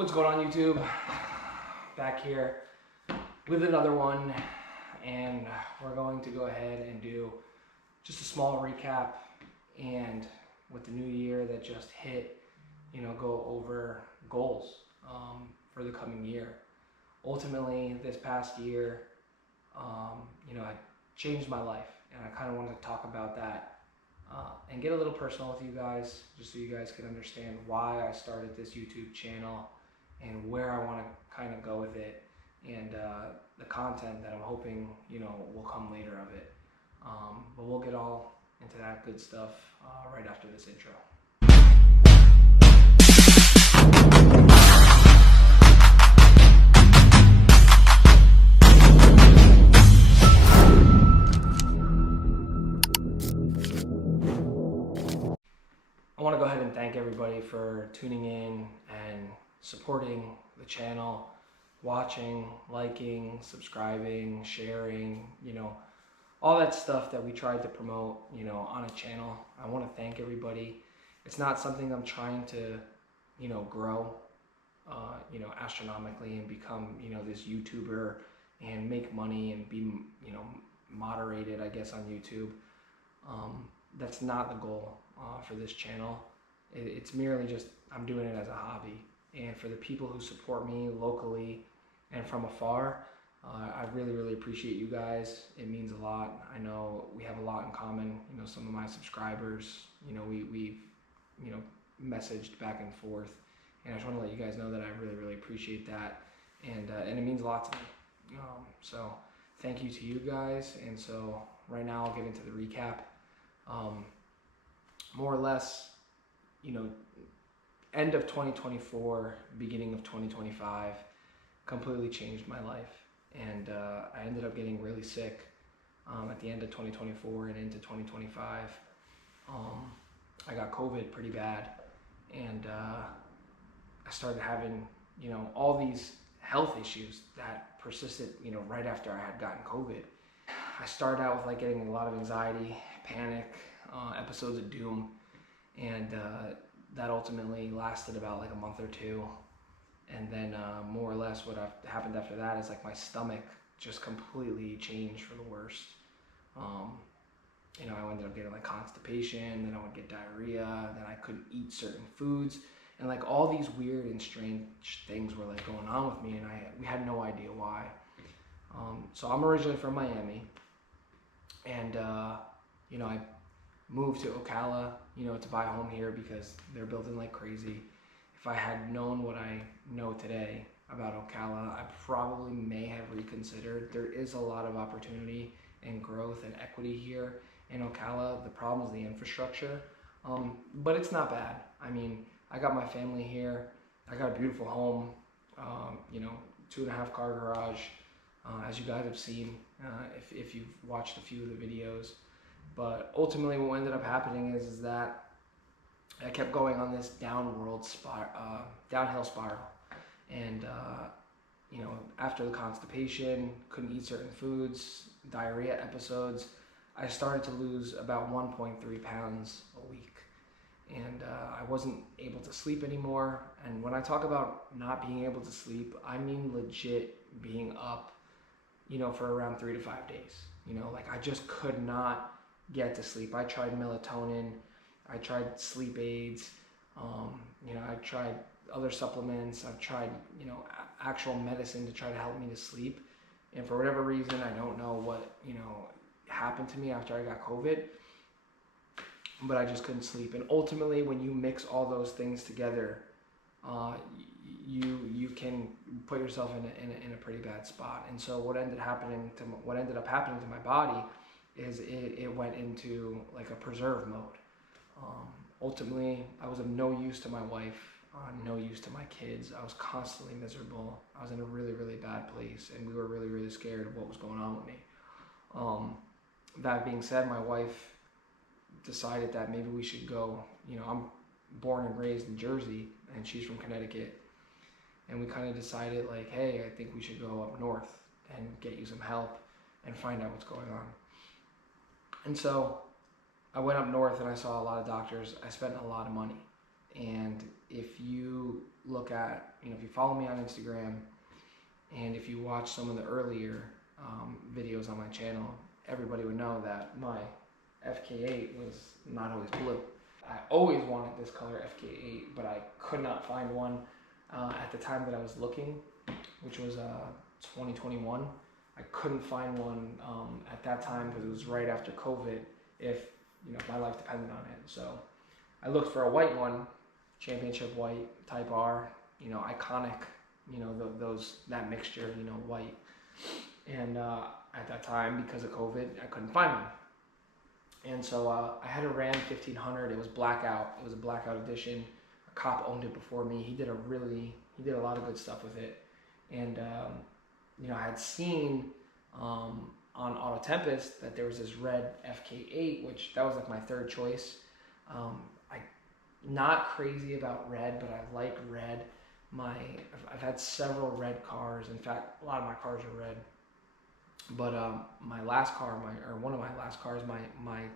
What's going on, YouTube? Back here with another one, and we're going to go ahead and do just a small recap, and with the new year that just hit, go over goals for the coming year. Ultimately, this past year, I changed my life, and I kind of wanted to talk about that and get a little personal with you guys, just so you guys can understand why I started this YouTube channel and where I want to kind of go with it, and the content that I'm hoping will come later of it. But we'll get all into that good stuff right after this intro. I want to go ahead and thank everybody for tuning in and supporting the channel, watching, liking, subscribing, sharing, all that stuff that we tried to promote, on a channel. I want to thank everybody. It's not something I'm trying to, grow, astronomically and become, this YouTuber and make money and be, moderated, I guess, on YouTube. That's not the goal for this channel. It's merely just, I'm doing it as a hobby. And for the people who support me locally and from afar, I really, really appreciate you guys. It means a lot. I know we have a lot in common. Some of my subscribers, we've messaged back and forth. And I just want to let you guys know that I really, really appreciate that. And it means a lot to me. So thank you to you guys. And so right now I'll get into the recap. More or less, end of 2024, beginning of 2025, completely changed my life. And I ended up getting really sick at the end of 2024 and into 2025. I got COVID pretty bad, and I started having, all these health issues that persisted, right after I had gotten COVID. I started out with like getting a lot of anxiety, panic, episodes of doom, and that ultimately lasted about like a month or two. And then more or less what happened after that is like my stomach just completely changed for the worst. I ended up getting like constipation, then I would get diarrhea, then I couldn't eat certain foods, and like all these weird and strange things were like going on with me, and we had no idea why. So I'm originally from Miami, and I moved to Ocala, to buy a home here because they're building like crazy. If I had known what I know today about Ocala, I probably may have reconsidered. There is a lot of opportunity and growth and equity here in Ocala. The problem is the infrastructure, but it's not bad. I mean, I got my family here. I got a beautiful home, 2.5 car garage, as you guys have seen, if you've watched a few of the videos. But ultimately what ended up happening is that I kept going on this downhill spiral. And, after the constipation, couldn't eat certain foods, diarrhea episodes, I started to lose about 1.3 pounds a week. And I wasn't able to sleep anymore. And when I talk about not being able to sleep, I mean legit being up, for around 3 to 5 days. I just could not get to sleep. I tried melatonin, I tried sleep aids, I tried other supplements, I've tried, actual medicine to try to help me to sleep. And for whatever reason, I don't know what, happened to me after I got COVID, but I just couldn't sleep. And ultimately, when you mix all those things together, you can put yourself in a pretty bad spot. And so what ended up happening to my body is it went into like a preserve mode. Ultimately, I was of no use to my wife, no use to my kids. I was constantly miserable. I was in a really, really bad place, and we were really, really scared of what was going on with me. That being said, my wife decided that maybe we should go, I'm born and raised in Jersey, and she's from Connecticut. And we kind of decided like, hey, I think we should go up north and get you some help and find out what's going on. And so I went up north and I saw a lot of doctors. I spent a lot of money. And if you look at, if you follow me on Instagram, and if you watch some of the earlier videos on my channel, everybody would know that my FK8 was not always blue. I always wanted this color FK8, but I could not find one at the time that I was looking, which was 2021. I couldn't find one at that time because it was right after COVID, if my life depended on it. So I looked for a white one, championship white, type R, iconic, that mixture, white. And at that time, because of COVID, I couldn't find one. And so I had a Ram 1500. It was blackout. It was a blackout edition. A cop owned it before me. He did a lot of good stuff with it. And I had seen on Auto Tempest that there was this red FK8, which that was like my third choice. Not crazy about red, but I like red. I've had several red cars. In fact, a lot of my cars are red. But my last car, one of my last cars, my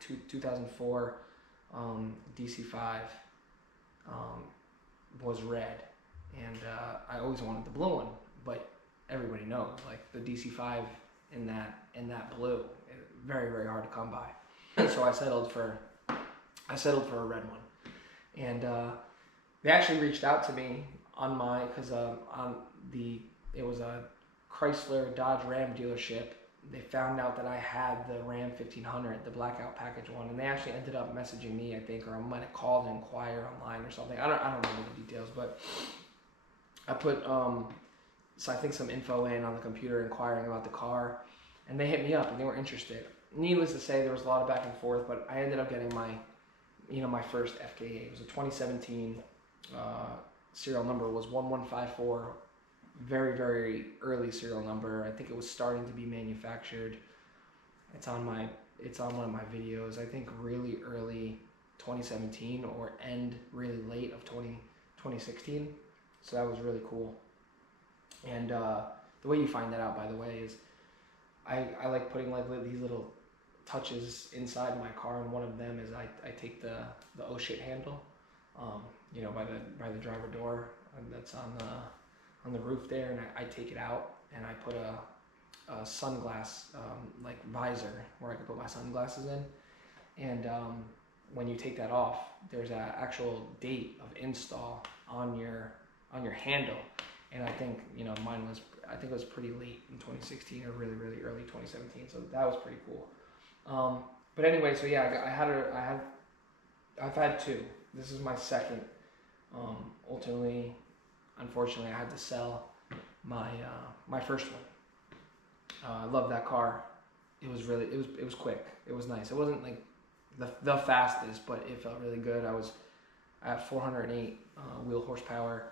2004 DC5 was red, and I always wanted the blue one. But everybody knows, like, the DC5 in that blue, very, very hard to come by. So I settled for a red one, and they actually reached out to me on because it was a Chrysler Dodge Ram dealership. They found out that I had the Ram 1500, the blackout package one, and they actually ended up messaging me, I think, or I might have called and inquired online or something. I don't remember the details, but I put so I think some info in on the computer inquiring about the car, and they hit me up and they were interested. Needless to say, there was a lot of back and forth, but I ended up getting my first FK8. It was a 2017 serial number was 1154. Very, very early serial number. I think it was starting to be manufactured. It's on one of my videos. I think really early 2017 or end really late of 2016. So that was really cool. And the way you find that out, by the way, is I like putting like these little touches inside my car, and one of them is I take the oh shit handle, by the driver door that's on the roof there, and I take it out and I put a sunglass like visor where I can put my sunglasses in, and when you take that off, there's an actual date of install on your handle, and I think it was pretty late in 2016 or really, really early 2017, so that was pretty cool. But anyway, so yeah, I've had two. This is my second. Ultimately, unfortunately, I had to sell my first one. I love that car. It was quick. It was nice. It wasn't like the fastest, but it felt really good. I was at 408 wheel horsepower.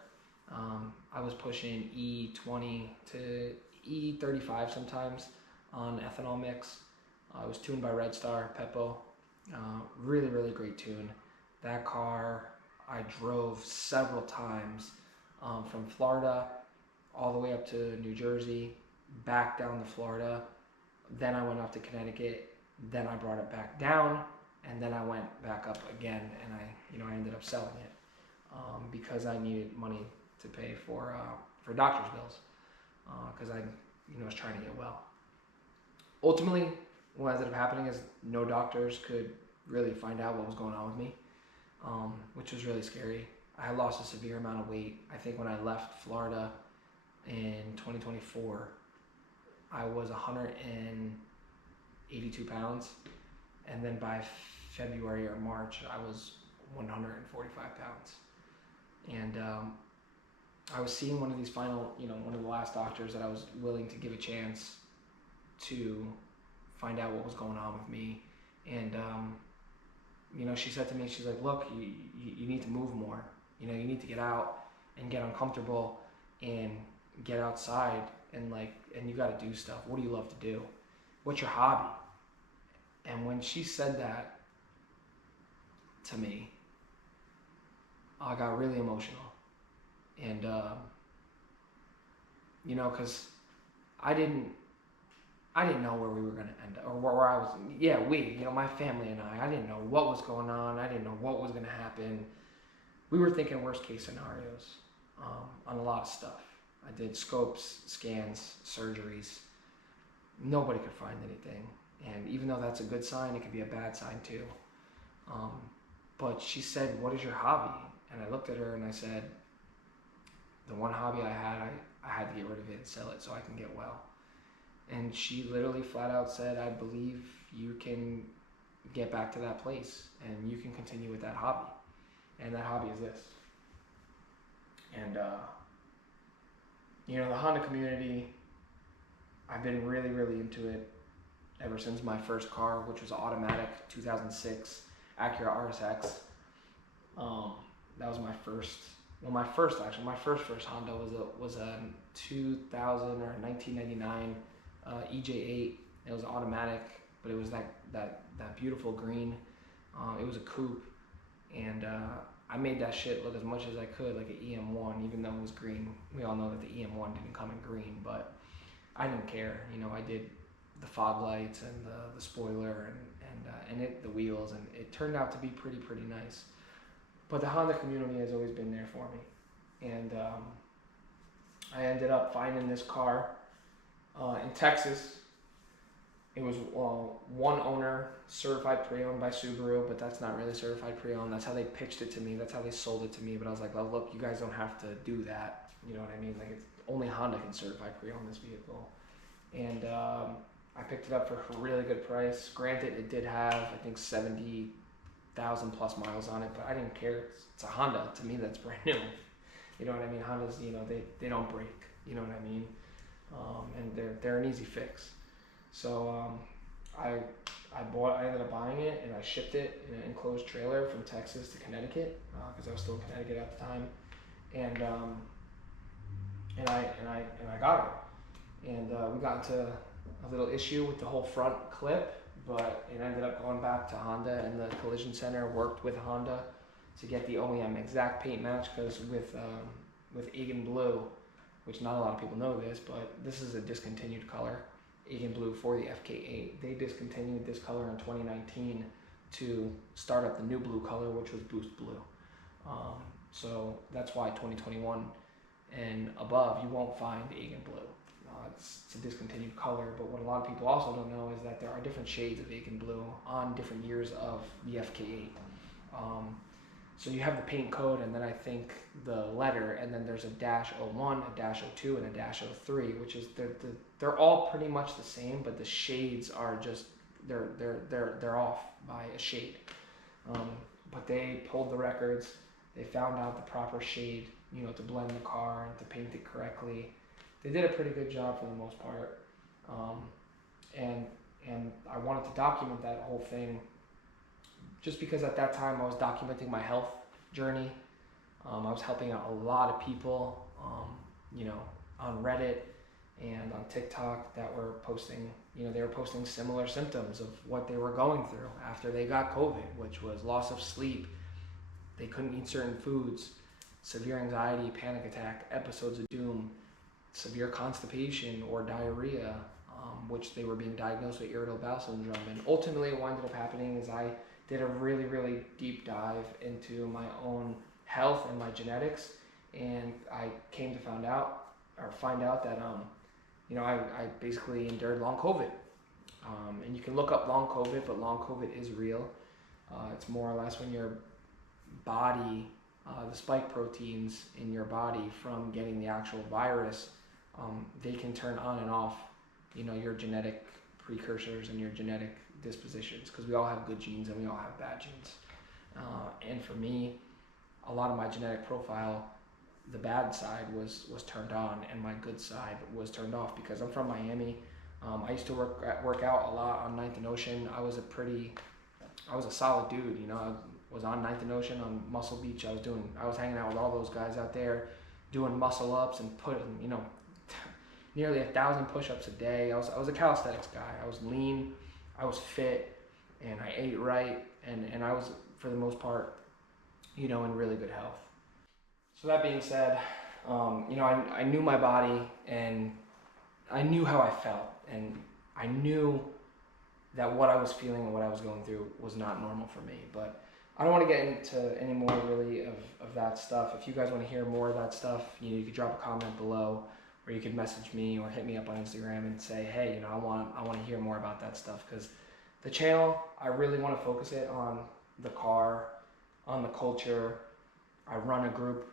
I was pushing E20 to E35 sometimes on ethanol mix. It was tuned by Red Star Peppo. Really, really great tune. That car I drove several times from Florida all the way up to New Jersey, back down to Florida. Then I went up to Connecticut. Then I brought it back down, and then I went back up again, and I ended up selling it because I needed money to pay for doctor's bills because I was trying to get well. Ultimately, what ended up happening is no doctors could really find out what was going on with me, which was really scary. I had lost a severe amount of weight. I think when I left Florida in 2024, I was 182 pounds, and then by February or March, I was 145 pounds. And I was seeing one of these one of the last doctors that I was willing to give a chance to find out what was going on with me. And she said to me, she's like, look, you need to move more. You need to get out and get uncomfortable and get outside and you got to do stuff. What do you love to do? What's your hobby? And when she said that to me, I got really emotional. And, because I didn't know where we were going to end up, or where I was. Yeah, my family and I didn't know what was going on. I didn't know what was going to happen. we were thinking worst case scenarios on a lot of stuff. I did scopes, scans, surgeries. Nobody could find anything. And even though that's a good sign, it could be a bad sign too. But she said, what is your hobby? And I looked at her and I said, the one hobby I had to get rid of it and sell it so I can get well. And she literally flat out said, I believe you can get back to that place and you can continue with that hobby. And that hobby is this. And, you know, the Honda community, I've been really, really into it ever since my first car, which was an automatic 2006 Acura RSX. That was my first, well, my first Honda was a 2000 or 1999 EJ8. It was automatic, but it was that beautiful green. It was a coupe, and I made that shit look as much as I could like an EM1, even though it was green. We all know that the EM1 didn't come in green, but I didn't care. You know, I did the fog lights and the spoiler and the wheels, and it turned out to be pretty nice. But the Honda community has always been there for me, and I ended up finding this car in Texas. It was one owner, certified pre-owned by Subaru, but that's not really certified pre-owned. That's how they pitched it to me. That's how they sold it to me. But I was like, well, look, you guys don't have to do that. You know what I mean? Like, it's only Honda can certify pre-own this vehicle. And I picked it up for a really good price. Granted, it did have, I think, 70,000 plus miles on it, but I didn't care. It's a Honda. To me, that's brand new. You know what I mean? Hondas, you know, they don't break. You know what I mean? And they're an easy fix. So I ended up buying it, and I shipped it in an enclosed trailer from Texas to Connecticut because I was still in Connecticut at the time, and I got it, and we got into a little issue with the whole front clip, but it ended up going back to Honda, and the collision center worked with Honda to get the OEM exact paint match, because with Eibach blue, which not a lot of people know this, but this is a discontinued color. Eibach blue for the FK8. They discontinued this color in 2019 to start up the new blue color, which was Boost Blue. So that's why 2021 and above, you won't find Eibach blue. It's a discontinued color, but what a lot of people also don't know is that there are different shades of Eibach blue on different years of the FK8. So you have the paint code, and then I think the letter, and then there's a -01, a -02, and a -03, which is they're all pretty much the same, but the shades are just they're off by a shade. But they pulled the records. They found out the proper shade, you know, to blend the car and to paint it correctly. They did a pretty good job for the most part, and I wanted to document that whole thing. Just because at that time I was documenting my health journey. I was helping out a lot of people, you know, on Reddit and on TikTok that were posting, you know, they were posting similar symptoms of what they were going through after they got COVID, which was loss of sleep. They couldn't eat certain foods, severe anxiety, panic attack, episodes of doom, severe constipation or diarrhea, which they were being diagnosed with irritable bowel syndrome. And ultimately what ended up happening is I did a really deep dive into my own health and my genetics, and I came to find out that you know, I basically endured long COVID, and you can look up long COVID, but long COVID is real. It's more or less when your body, the spike proteins in your body from getting the actual virus, they can turn on and off, you know, your genetic precursors and your genetic dispositions, because we all have good genes and we all have bad genes. And for me, a lot of my genetic profile, the bad side was turned on, and my good side was turned off, because I'm from Miami. I used to work out a lot on 9th and Ocean. I was a solid dude, you know. I was on 9th and Ocean on Muscle Beach. I was hanging out with all those guys out there doing muscle ups and putting, you know, nearly 1,000 push-ups a day. I was a calisthenics guy. I was lean, I was fit, and I ate right, and I was, for the most part, you know, in really good health. So that being said, you know, I knew my body, and I knew how I felt, and I knew that what I was feeling and what I was going through was not normal for me. But I don't want to get into any more really of that stuff. If you guys want to hear more of that stuff, you could drop a comment below, or you could message me or hit me up on Instagram and say, hey, I want to hear more about that stuff, because the channel, I really want to focus it on the car, on the culture. I run a group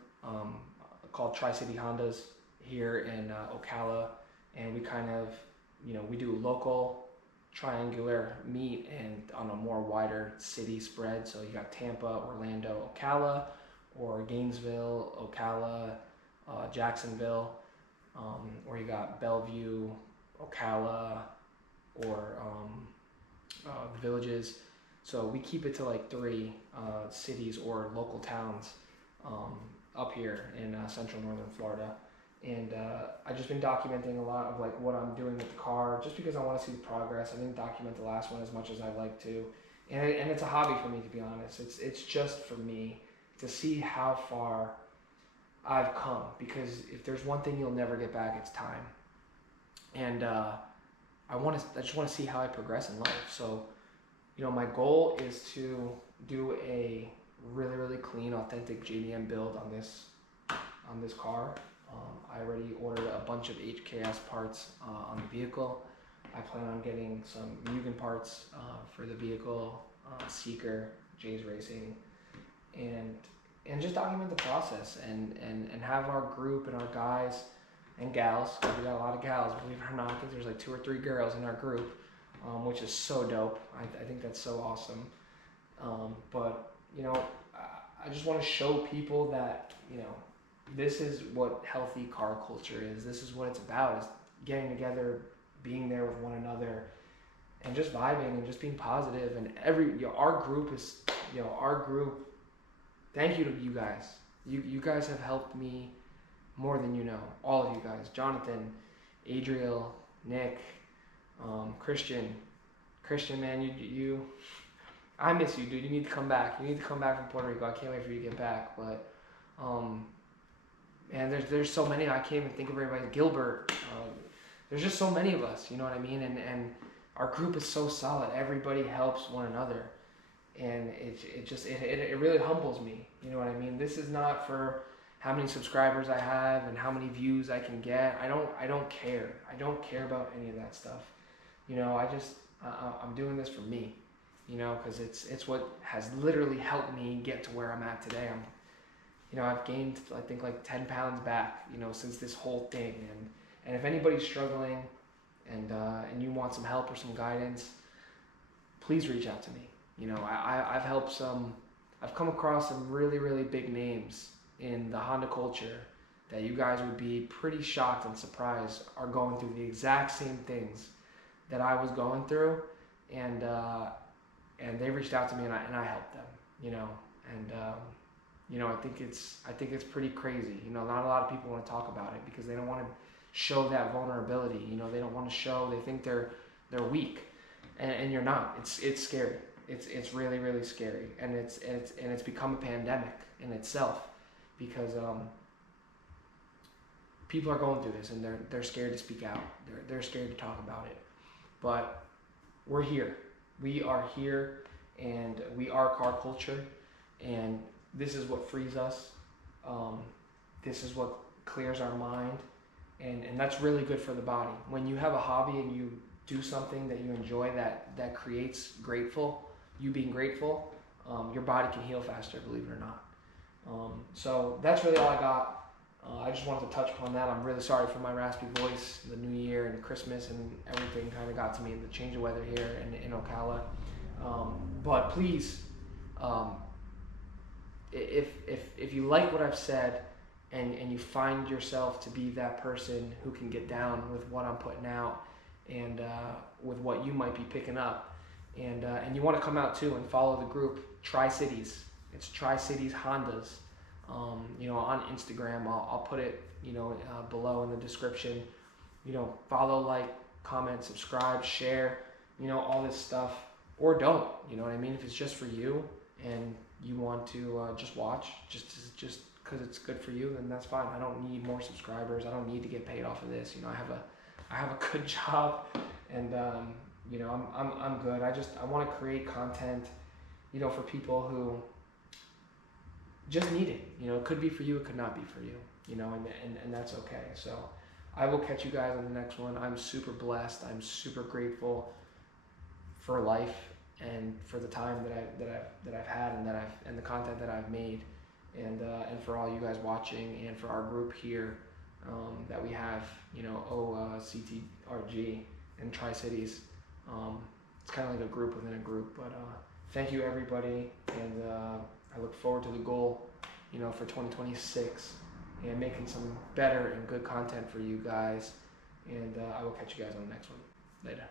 called Tri-City Hondas here in Ocala, and we kind of, we do local, triangular meet and on a more wider city spread. So you got Tampa, Orlando, Ocala, or Gainesville, Ocala, Jacksonville, or you got Bellevue, Ocala, or the villages. So we keep it to like 3 cities or local towns up here in central northern Florida. And I've just been documenting a lot of like what I'm doing with the car, just because I want to see the progress. I didn't document the last one as much as I'd like to, and it's a hobby for me, to be honest. It's just for me to see how far I've come, because if there's one thing you'll never get back, it's time. And I just want to see how I progress in life. So, my goal is to do a really clean, authentic JDM build on this car. I already ordered a bunch of HKS parts on the vehicle. I plan on getting some Mugen parts for the vehicle, Seeker, Jay's Racing, and just document the process and have our group and our guys and gals. We got a lot of gals, believe it or not. I think there's like 2 or 3 girls in our group, which is so dope. I think that's so awesome. But I just want to show people that this is what healthy car culture is. This is what it's about, is getting together, being there with one another, and just vibing and just being positive. And our group is, our group, thank you to you guys. You guys have helped me more than you know. All of you guys. Jonathan, Adriel, Nick, Christian, man, you I miss you, dude. You need to come back. You need to come back from Puerto Rico. I can't wait for you to get back. But and there's so many. I can't even think of everybody. Gilbert. There's just so many of us. You know what I mean? And our group is so solid. Everybody helps one another, and it really humbles me. You know what I mean? This is not for how many subscribers I have and how many views I can get. I don't care. I don't care about any of that stuff. I'm doing this for me. Because it's what has literally helped me get to where I'm at today. I've gained, I think, like 10 pounds back, since this whole thing. And if anybody's struggling and you want some help or some guidance, please reach out to me. I've come across some really big names in the Honda culture that you guys would be pretty shocked and surprised are going through the exact same things that I was going through. And they reached out to me, and I helped them, I think it's pretty crazy. Not a lot of people want to talk about it because they don't want to show that vulnerability. They don't want to show. They think they're weak, and you're not. It's scary. It's really scary, and it's become a pandemic in itself, because people are going through this, and they're scared to speak out. They're scared to talk about it, but we're here. We are here, and we are car culture, and this is what frees us. This is what clears our mind, and that's really good for the body. When you have a hobby and you do something that you enjoy that creates you being grateful, your body can heal faster, believe it or not. So that's really all I got. I just wanted to touch upon that. I'm really sorry for my raspy voice. The new year and Christmas and everything kind of got to me, the change of weather here in Ocala. But please, if you like what I've said and you find yourself to be that person who can get down with what I'm putting out and with what you might be picking up, and you want to come out too and follow the group Tri-Cities. It's Tri-Cities Hondas. On Instagram, I'll put it, below in the description. Follow, like, comment, subscribe, share, all this stuff, or don't. You know what I mean? If it's just for you and you want to just watch, just because it's good for you, then that's fine. I don't need more subscribers. I don't need to get paid off of this. I have a good job, and I'm good. I want to create content, for people who just need it. You know, it could be for you, it could not be for you. You know, and that's okay. So I will catch you guys on the next one. I'm super blessed. I'm super grateful for life and for the time that I've had and the content that I've made, and for all you guys watching, and for our group here that we have, you know, OCTRG and Tri-Cities. It's kind of like a group within a group, but thank you everybody, and I look forward to the goal, you know, for 2026, and making some better and good content for you guys, and I will catch you guys on the next one. Later.